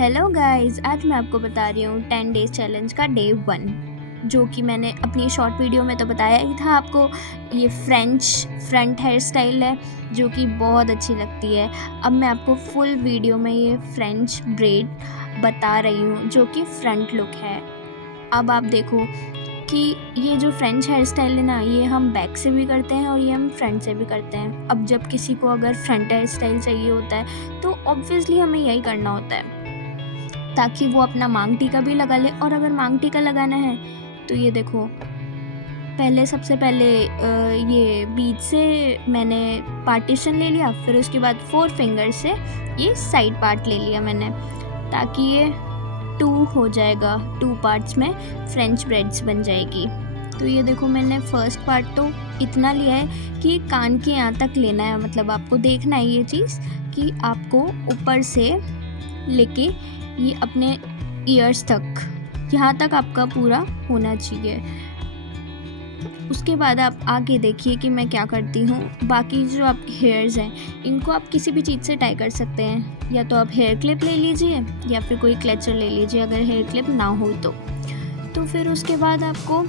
Hello guys, आज मैं आपको बता रही हूँ 10 डेज़ चैलेंज का डे 1, जो कि मैंने अपनी शॉर्ट वीडियो में तो बताया ही था आपको। ये फ्रेंच फ्रंट हेयर स्टाइल है जो कि बहुत अच्छी लगती है। अब मैं आपको फुल वीडियो में ये फ्रेंच ब्रेड बता रही हूँ जो कि फ्रंट लुक है। अब आप देखो कि ये जो फ्रेंच हेयर स्टाइल है ना, ये हम बैक से भी करते हैं और ये हम फ्रंट से भी करते हैं। अब जब किसी को अगर फ्रंट हेयर स्टाइल चाहिए होता है तो ऑब्वियसली हमें यही करना होता है ताकि वो अपना मांग टीका भी लगा ले। और अगर मांग टीका लगाना है तो ये देखो, सबसे पहले ये बीच से मैंने पार्टीशन ले लिया, फिर उसके बाद 4 फिंगर से ये साइड पार्ट ले लिया मैंने, ताकि ये 2 हो जाएगा। 2 पार्ट्स में फ्रेंच ब्रेड्स बन जाएगी। तो ये देखो, मैंने फर्स्ट पार्ट तो इतना लिया है कि कान के यहाँ तक लेना है। मतलब आपको देखना है ये चीज़ कि आपको ऊपर से लेके ये अपने ईयर्स तक, यहाँ तक आपका पूरा होना चाहिए। उसके बाद आप आगे देखिए कि मैं क्या करती हूँ। बाकी जो आपके हेयर्स हैं इनको आप किसी भी चीज़ से टाई कर सकते हैं। या तो आप हेयर क्लिप ले लीजिए या फिर कोई क्लेचर ले लीजिए अगर हेयर क्लिप ना हो तो फिर उसके बाद आपको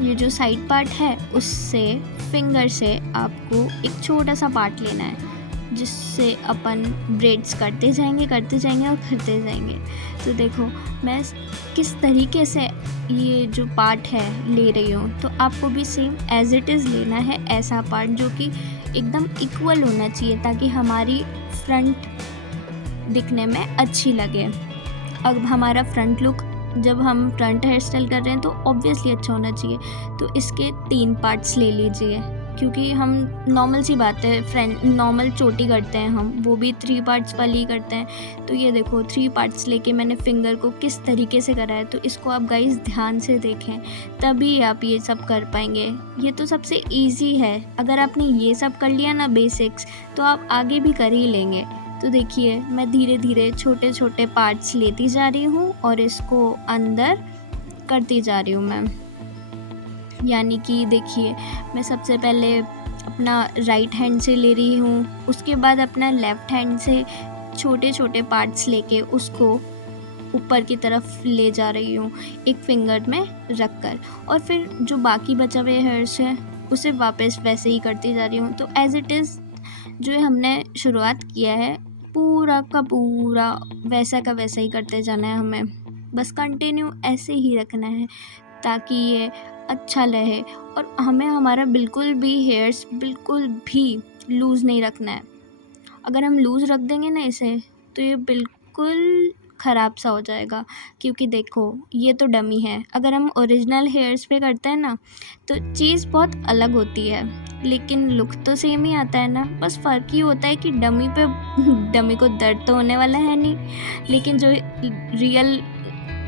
ये जो साइड पार्ट है उससे फिंगर से आपको एक छोटा सा पार्ट लेना है, जिससे अपन ब्रेड्स करते जाएंगे और करते जाएंगे। तो देखो मैं किस तरीके से ये जो पार्ट है ले रही हूँ, तो आपको भी सेम एज इट इज़ लेना है ऐसा पार्ट जो कि एकदम इक्वल होना चाहिए, ताकि हमारी फ्रंट दिखने में अच्छी लगे। अब हमारा फ्रंट लुक, जब हम फ्रंट हेयर स्टाइल कर रहे हैं तो ऑब्वियसली अच्छा होना चाहिए। तो इसके 3 पार्ट्स ले लीजिए, क्योंकि हम नॉर्मल सी बात है, नॉर्मल चोटी करते हैं हम, वो भी 3 पार्ट्स वाली करते हैं। तो ये देखो 3 पार्ट्स लेके मैंने फिंगर को किस तरीके से करा है। तो इसको आप गाइस ध्यान से देखें, तभी आप ये सब कर पाएंगे। ये तो सबसे इजी है। अगर आपने ये सब कर लिया ना बेसिक्स, तो आप आगे भी कर ही लेंगे। तो देखिए मैं धीरे धीरे छोटे छोटे पार्ट्स लेती जा रही हूँ और इसको अंदर करती जा रही हूँ मैं। यानी कि देखिए, मैं सबसे पहले अपना राइट हैंड से ले रही हूँ, उसके बाद अपना लेफ़्ट हैंड से छोटे छोटे पार्ट्स लेके उसको ऊपर की तरफ ले जा रही हूँ एक फिंगर में रख कर, और फिर जो बाकी बचा हुए हेयर्स है उसे वापस वैसे ही करती जा रही हूँ। तो एज़ इट इज़ जो हमने शुरुआत किया है, पूरा का पूरा वैसा का वैसा ही करते जाना है हमें। बस कंटिन्यू ऐसे ही रखना है ताकि ये अच्छा रहे। और हमें हमारा बिल्कुल भी हेयर्स बिल्कुल भी लूज़ नहीं रखना है। अगर हम लूज़ रख देंगे ना इसे, तो ये बिल्कुल ख़राब सा हो जाएगा। क्योंकि देखो ये तो डमी है, अगर हम ओरिजिनल हेयर्स पे करते हैं ना तो चीज़ बहुत अलग होती है, लेकिन लुक तो सेम ही आता है ना। बस फ़र्क ही होता है कि डमी पे डमी को दर्द तो होने वाला है नहीं, लेकिन जो रियल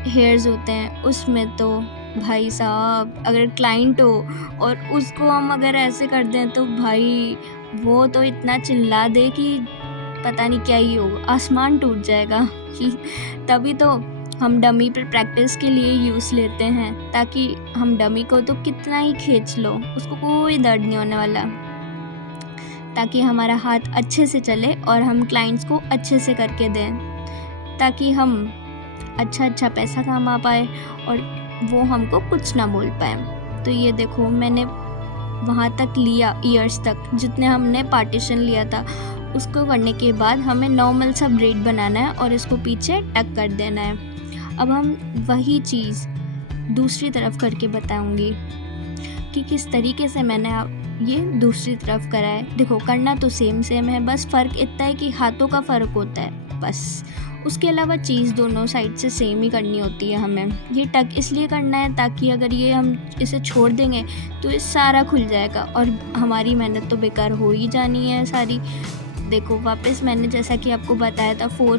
हेयर्स होते हैं उसमें तो भाई साहब, अगर क्लाइंट हो और उसको हम अगर ऐसे कर दें तो भाई वो तो इतना चिल्ला दे कि पता नहीं क्या ही होगा, आसमान टूट जाएगा। तभी तो हम डमी पर प्रैक्टिस के लिए यूज़ लेते हैं, ताकि हम डमी को तो कितना ही खींच लो उसको कोई दर्द नहीं होने वाला, ताकि हमारा हाथ अच्छे से चले और हम क्लाइंट्स को अच्छे से करके दें, ताकि हम अच्छा पैसा कमा पाए और वो हमको कुछ ना बोल पाए। तो ये देखो मैंने वहाँ तक लिया, ईयर्स तक जितने हमने पार्टीशन लिया था। उसको करने के बाद हमें नॉर्मल सा ब्रेड बनाना है और इसको पीछे टक कर देना है। अब हम वही चीज़ दूसरी तरफ करके बताऊंगी कि किस तरीके से मैंने ये दूसरी तरफ करा है। देखो करना तो सेम है, बस फ़र्क इतना है कि हाथों का फ़र्क होता है बस। उसके अलावा चीज़ दोनों साइड से सेम ही करनी होती है हमें। ये टक इसलिए करना है ताकि अगर ये हम इसे छोड़ देंगे तो ये सारा खुल जाएगा और हमारी मेहनत तो बेकार हो ही जानी है सारी। देखो वापस मैंने जैसा कि आपको बताया था 4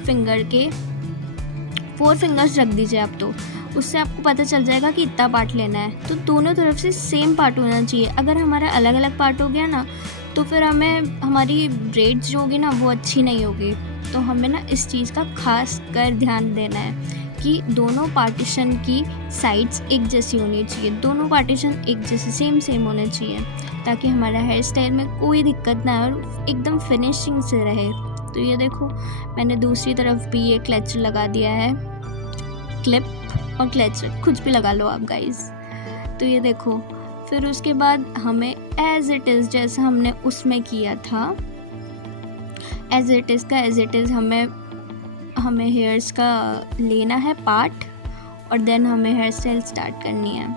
फिंगर्स रख दीजिए आप, तो उससे आपको पता चल जाएगा कि इतना पार्ट लेना है। तो दोनों तरफ से सेम पार्ट होना चाहिए। अगर हमारा अलग अलग पार्ट हो गया ना तो फिर हमारी ब्रेड्स जो होगी ना वो अच्छी नहीं होगी। तो हमें ना इस चीज़ का खास कर ध्यान देना है कि दोनों पार्टीशन की साइड्स एक जैसी होनी चाहिए, दोनों पार्टीशन एक जैसे सेम होने चाहिए, ताकि हमारा हेयर स्टाइल में कोई दिक्कत ना आए और एकदम फिनिशिंग से रहे। तो ये देखो मैंने दूसरी तरफ भी ये क्लच लगा दिया है, क्लिप और क्लच कुछ भी लगा लो आप गाइस। तो ये देखो फिर उसके बाद हमें एज इट इज़ जैसा हमने उसमें किया था एज इट इज़ हमें हेयर्स का लेना है पार्ट और देन हमें हेयर स्टाइल स्टार्ट करनी है।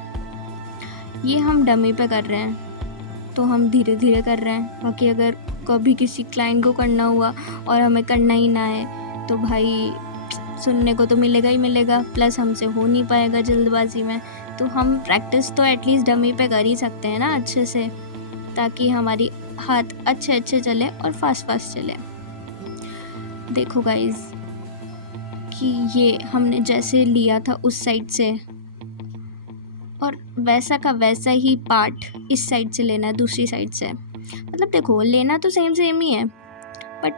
ये हम डमी पे कर रहे हैं तो हम धीरे धीरे कर रहे हैं, बाकी अगर कभी किसी क्लाइंट को करना हुआ और हमें करना ही ना है तो भाई सुनने को तो मिलेगा ही मिलेगा, प्लस हमसे हो नहीं पाएगा जल्दबाजी में। तो हम प्रैक्टिस तो एटलीस्ट डमी पे कर ही सकते हैं ना अच्छे से, ताकि हमारी हाथ अच्छे चले और फास्ट चले। देखो गाइस कि ये हमने जैसे लिया था उस साइड से और वैसा का वैसा ही पार्ट इस साइड से लेना है, दूसरी साइड से। मतलब देखो लेना तो सेम ही है, बट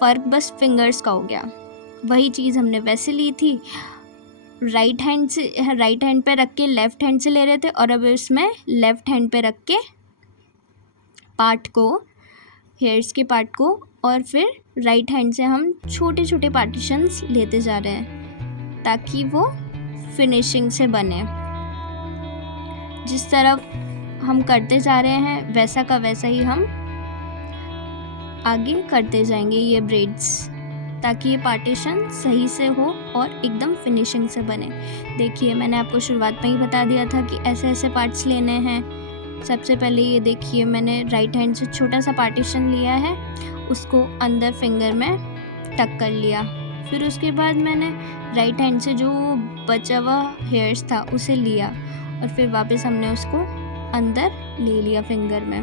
फ़र्क बस फिंगर्स का हो गया। वही चीज़ हमने वैसे ली थी, राइट हैंड पे रख के लेफ़्ट हैंड से ले रहे थे, और अब इसमें लेफ़्ट हैंड पे रख के पार्ट को, हेयर्स के पार्ट को, और फिर राइट हैंड से हम छोटे छोटे पार्टीशंस लेते जा रहे हैं ताकि वो फिनिशिंग से बने। जिस तरफ हम करते जा रहे हैं वैसा का वैसा ही हम आगे करते जाएंगे ये ब्रेड्स, ताकि ये पार्टीशन सही से हो और एकदम फिनिशिंग से बने। देखिए मैंने आपको शुरुआत में ही बता दिया था कि ऐसे ऐसे पार्ट्स लेने हैं। सबसे पहले ये देखिए मैंने राइट हैंड से छोटा सा पार्टीशन लिया है, उसको अंदर फिंगर में टक कर लिया। फिर उसके बाद मैंने राइट हैंड से जो बचा हुआ हेयर्स था उसे लिया और फिर वापस हमने उसको अंदर ले लिया फिंगर में।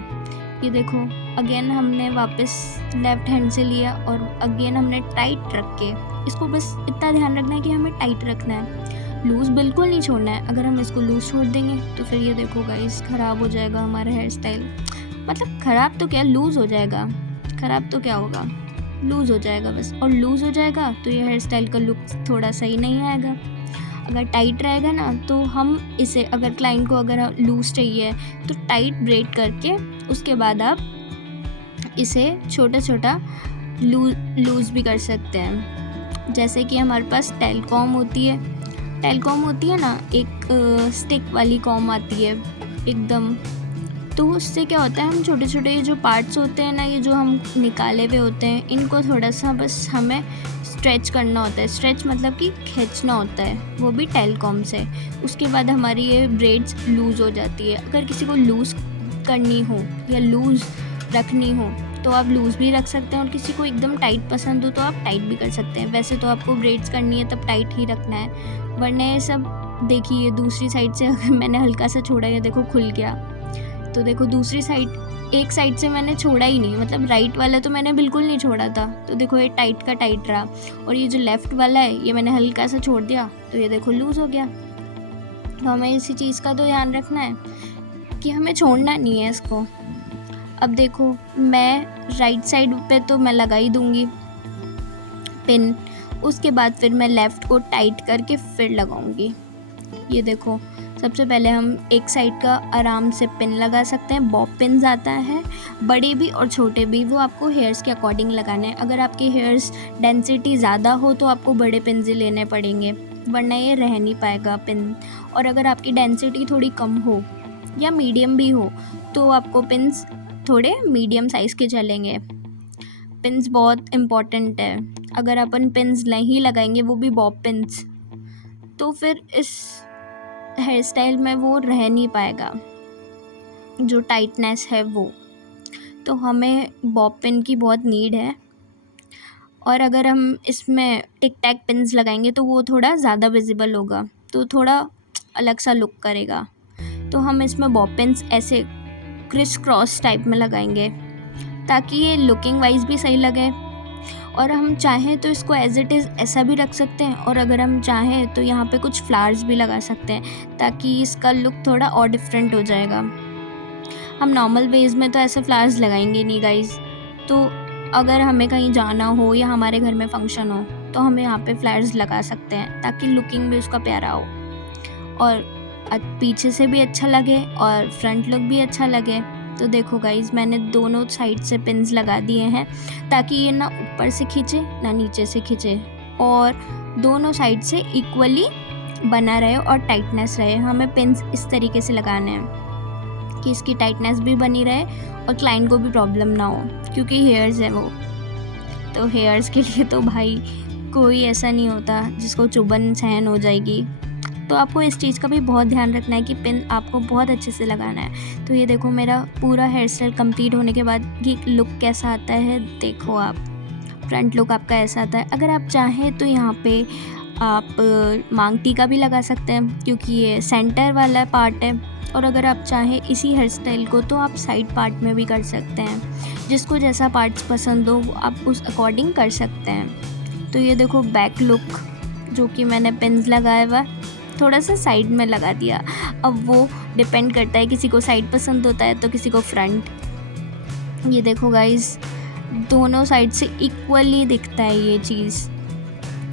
ये देखो अगेन हमने वापस लेफ़्ट हैंड से लिया और अगेन हमने टाइट रख के, इसको बस इतना ध्यान रखना है कि हमें टाइट रखना है, लूज़ बिल्कुल नहीं छोड़ना है। अगर हम इसको लूज़ छोड़ देंगे तो फिर ये देखो गाइस ख़राब हो जाएगा हमारा हेयर स्टाइल। मतलब ख़राब तो क्या, लूज़ हो जाएगा। ख़राब तो क्या होगा, लूज़ हो जाएगा बस, और लूज़ हो जाएगा तो ये हेयर स्टाइल का लुक थोड़ा सही नहीं आएगा। अगर टाइट रहेगा ना तो हम इसे, अगर क्लाइंट को अगर लूज़ चाहिए तो टाइट ब्रेड करके उसके बाद आप इसे छोटा लूज़ भी कर सकते हैं। जैसे कि हमारे पास टेल कॉम होती है ना, एक स्टिक वाली कॉम आती है एकदम, तो उससे क्या होता है हम छोटे छोटे जो पार्ट्स होते हैं ना, ये जो हम निकाले हुए होते हैं, इनको थोड़ा सा बस हमें स्ट्रेच करना होता है। स्ट्रेच मतलब कि खींचना होता है, वो भी टेलकॉम से। उसके बाद हमारी ये ब्रेड्स लूज़ हो जाती है। अगर किसी को लूज़ करनी हो या लूज़ रखनी हो तो आप लूज़ भी रख सकते हैं, और किसी को एकदम टाइट पसंद हो तो आप टाइट भी कर सकते हैं। वैसे तो आपको ब्रेड्स करनी है तब टाइट ही रखना है, वरना ये सब देखिए दूसरी साइड से अगर मैंने हल्का सा छोड़ा, ये देखो खुल गया। तो देखो दूसरी साइड, एक साइड से मैंने छोड़ा ही नहीं, मतलब राइट वाला तो मैंने बिल्कुल नहीं छोड़ा था, तो देखो ये टाइट का टाइट रहा, और ये जो लेफ़्ट वाला है ये मैंने हल्का सा छोड़ दिया तो ये देखो लूज़ हो गया। तो हमें इसी चीज़ का तो ध्यान रखना है कि हमें छोड़ना नहीं है इसको। अब देखो मैं राइट साइड पे तो मैं लगा ही दूँगी पिन, उसके बाद फिर मैं लेफ़्ट को टाइट करके फिर लगाऊँगी। ये देखो सबसे पहले हम एक साइड का आराम से पिन लगा सकते हैं। बॉब पिन्स आता है, बड़े भी और छोटे भी, वो आपको हेयर्स के अकॉर्डिंग लगाने हैं। अगर आपके हेयर्स डेंसिटी ज़्यादा हो तो आपको बड़े पिन्स ही लेने पड़ेंगे, वरना ये रह नहीं पाएगा पिन। और अगर आपकी डेंसिटी थोड़ी कम हो या मीडियम भी हो तो आपको पिन्स थोड़े मीडियम साइज़ के चलेंगे। पिन्स बहुत इम्पॉर्टेंट है, अगर अपन पिन्स नहीं लगाएंगे, वो भी बॉब पिन्स, तो फिर इस हेयर स्टाइल में वो रह नहीं पाएगा जो टाइटनेस है वो। तो हमें बॉब पिन की बहुत नीड है, और अगर हम इसमें टिक टैक पिन्स लगाएंगे तो वो थोड़ा ज़्यादा विजिबल होगा, तो थोड़ा अलग सा लुक करेगा। तो हम इसमें बॉब पिन्स ऐसे क्रिस क्रॉस टाइप में लगाएंगे ताकि ये लुकिंग वाइज भी सही लगे। और हम चाहें तो इसको एज इट इज़ ऐसा भी रख सकते हैं, और अगर हम चाहें तो यहाँ पे कुछ फ्लावर्स भी लगा सकते हैं ताकि इसका लुक थोड़ा और डिफरेंट हो जाएगा। हम नॉर्मल वेज में तो ऐसे फ्लावर्स लगाएंगे नहीं गाइज, तो अगर हमें कहीं जाना हो या हमारे घर में फंक्शन हो तो हम यहाँ पे फ्लावर्स लगा सकते हैं ताकि लुकिंग भी उसका प्यारा हो और पीछे से भी अच्छा लगे और फ्रंट लुक भी अच्छा लगे। तो देखो गाइज़, मैंने दोनों साइड से पिन्स लगा दिए हैं ताकि ये ना ऊपर से खींचे ना नीचे से खींचे, और दोनों साइड से इक्वली बना रहे और टाइटनेस रहे। हमें पिन्स इस तरीके से लगाने हैं कि इसकी टाइटनेस भी बनी रहे और क्लाइंट को भी प्रॉब्लम ना हो, क्योंकि हेयर्स है वो। तो हेयर्स के लिए तो भाई कोई ऐसा नहीं होता जिसको चुभन सहन हो जाएगी। तो आपको इस चीज़ का भी बहुत ध्यान रखना है कि पिन आपको बहुत अच्छे से लगाना है। तो ये देखो, मेरा पूरा हेयर स्टाइल कंप्लीट होने के बाद ये लुक कैसा आता है, देखो आप, फ्रंट लुक आपका ऐसा आता है। अगर आप चाहें तो यहाँ पे आप मांग टीका भी लगा सकते हैं, क्योंकि ये सेंटर वाला पार्ट है। और अगर आप चाहें इसी हेयर स्टाइल को तो आप साइड पार्ट में भी कर सकते हैं। जिसको जैसा पार्ट्स पसंद हो वो आप उस अकॉर्डिंग कर सकते हैं। तो ये देखो बैक लुक, जो कि मैंने पिन्स लगाया हुआ थोड़ा सा साइड में लगा दिया। अब वो डिपेंड करता है, किसी को साइड पसंद होता है तो किसी को फ्रंट। ये देखो गाइस, दोनों साइड से इक्वली दिखता है ये चीज़,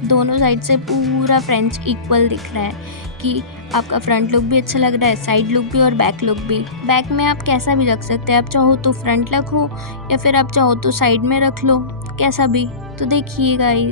दोनों साइड से पूरा फ्रेंच इक्वल दिख रहा है कि आपका फ्रंट लुक भी अच्छा लग रहा है, साइड लुक भी और बैक लुक भी। बैक में आप कैसा भी रख सकते हैं, आप चाहो तो फ्रंट रखो या फिर आप चाहो तो साइड में रख लो, कैसा भी। तो देखिए गाइस।